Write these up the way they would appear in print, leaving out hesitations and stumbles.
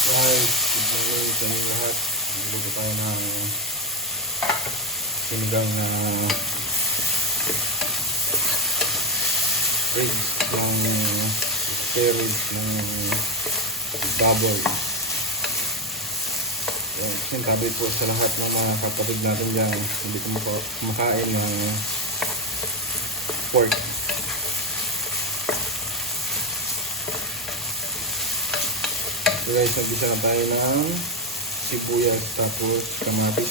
Guys, good morning sa inyo lahat. Magluluto tayo ng sinigang na ribs ng spare ribs ng baboy. Sintabi po sa lahat ng mga kapatid natin dyan, hindi kumakain ng pork. So guys, nag-isa na tayo ng sibuyas tapos kamatis.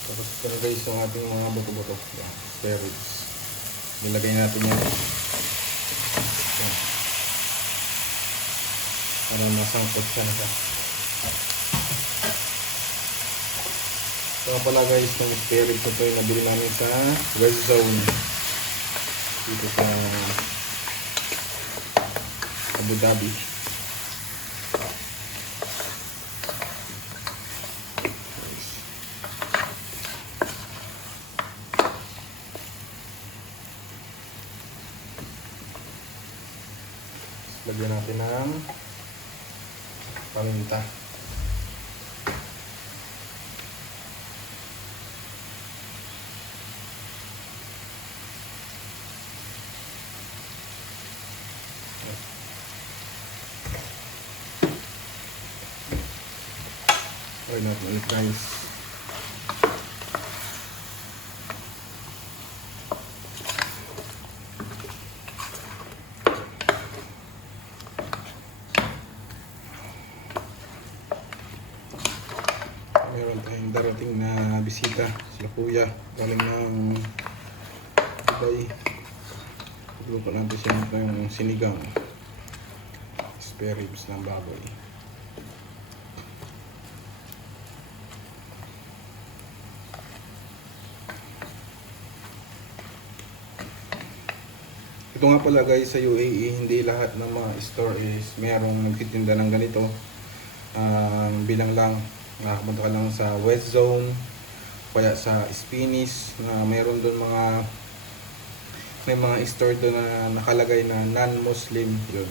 Tapos ito na guys yung ating mga buto-buto. Yan, spare ribs. Nilagay natin yan. Yan. Para masangkot siya na. So pala guys, ng spare ribs ito yung nabili namin sa West Zone dito sa Abu Dhabi. Lagyan natin ng paminta. Try natin ulit guys. Meron tayong darating na bisita, sila kuya, galing ng Dubai. Luto natin siya ng sinigang spare ribs ng baboy. Ito nga pala guys, sa UAE, hindi lahat ng mga store is mayroong nagtitinda ng ganito. Bilang lang, nakapunta ka lang sa West Zone, kaya sa Spanish, na mayroon doon may mga store doon na nakalagay na non-Muslim. Yun,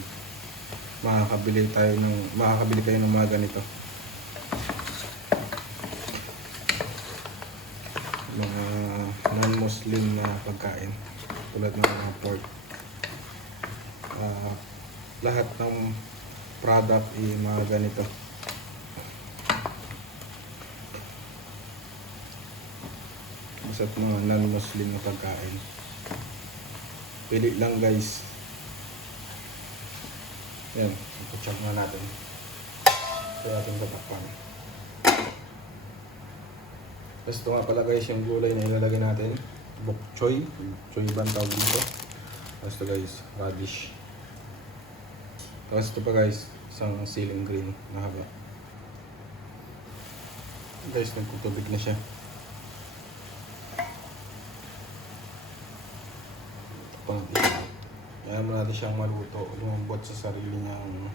makakabili kayo ng mga ganito. Mga non-Muslim na pagkain, tulad ng mga pork. Lahat ng product mga ganito. Basta't mga non-Muslim na pagkain. Pili lang guys. Yan, ipachak na natin. Ito natin tatakpan. Tapos ito nga pala guys yung gulay na ilalagay natin. Bok choy. Choy ba ang tawag dito? Tapos ito guys, radish. Tapos ito pa guys, isang ceiling green na haba. Guys, nagtutubig na siya. Kaya mo natin siyang maluto, lumambot sa sarili niyang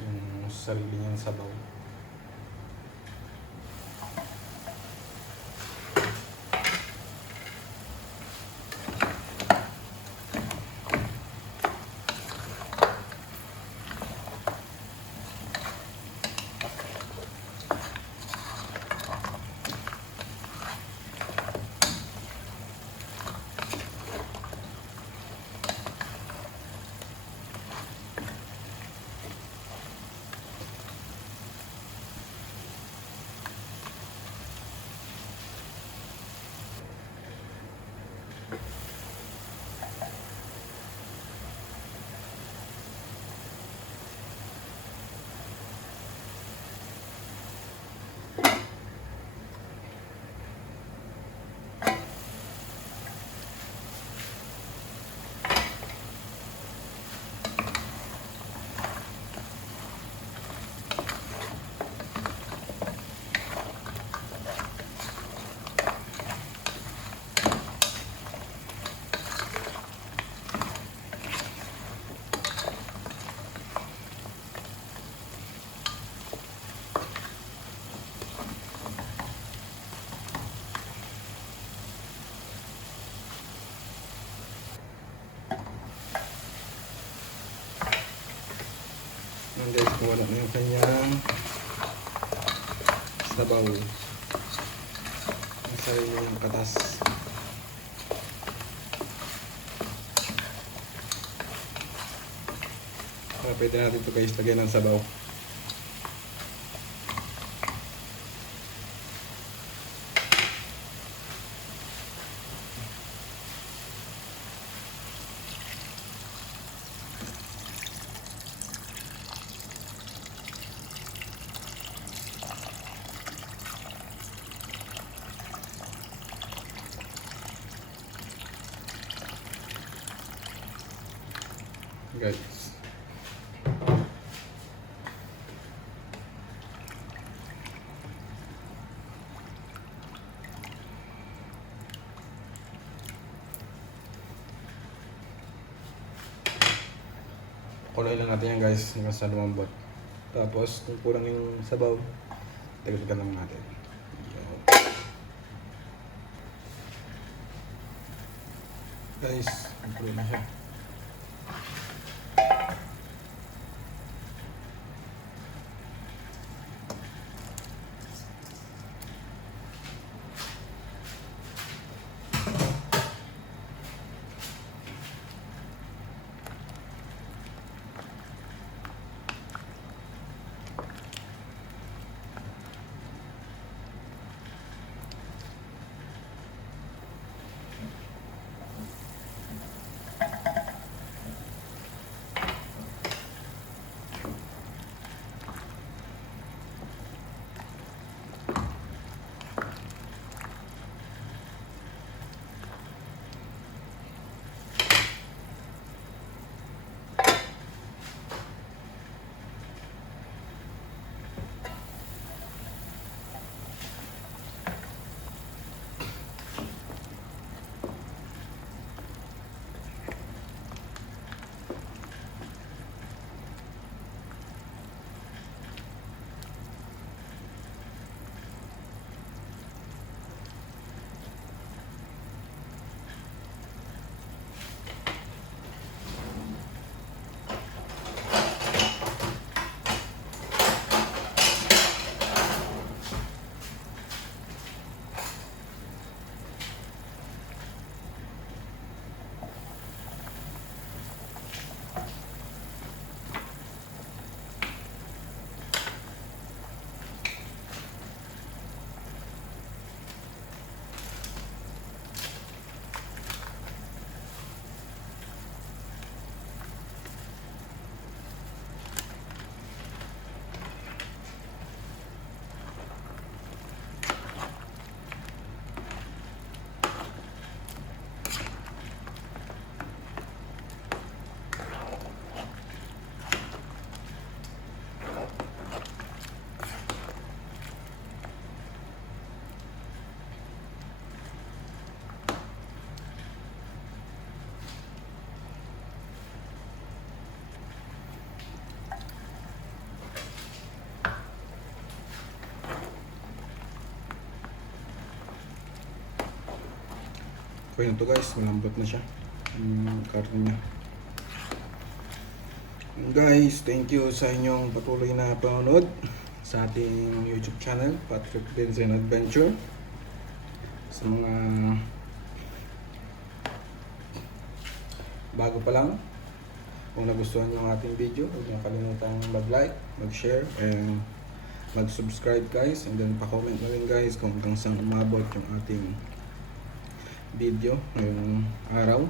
yung sarili niyang sabaw. guys kung ano na yung kanyang sabaw. Ang sarili niyang katas. Pwede natin ito guys lagyan ng sabaw. Guys, kulay lang natin yan guys hanggang sa lumambot. Tapos kung kulang yung sabaw, dagdagan lang natin. Guys, kulay na siya. Okay na to guys, malambot na siya yung karne niya. Guys, thank you sa inyong patuloy na panonood sa ating YouTube channel, Patrick Vincent Adventure. Sa mga bago pa lang, kung nagustuhan nyo ang ating video, huwag nyo kalimutang mag-like, mag-share, and mag-subscribe guys, and then pa-comment na rin guys kung hanggang saan umabot yung ating video ngayong araw.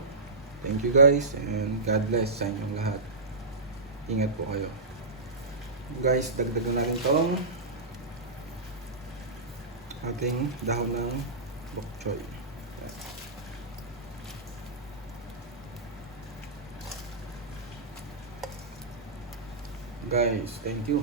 Thank you guys, and God bless sa inyong lahat. Ingat po kayo guys. Dagdagan natin tong ating dahon ng bok choy. Guys, thank you.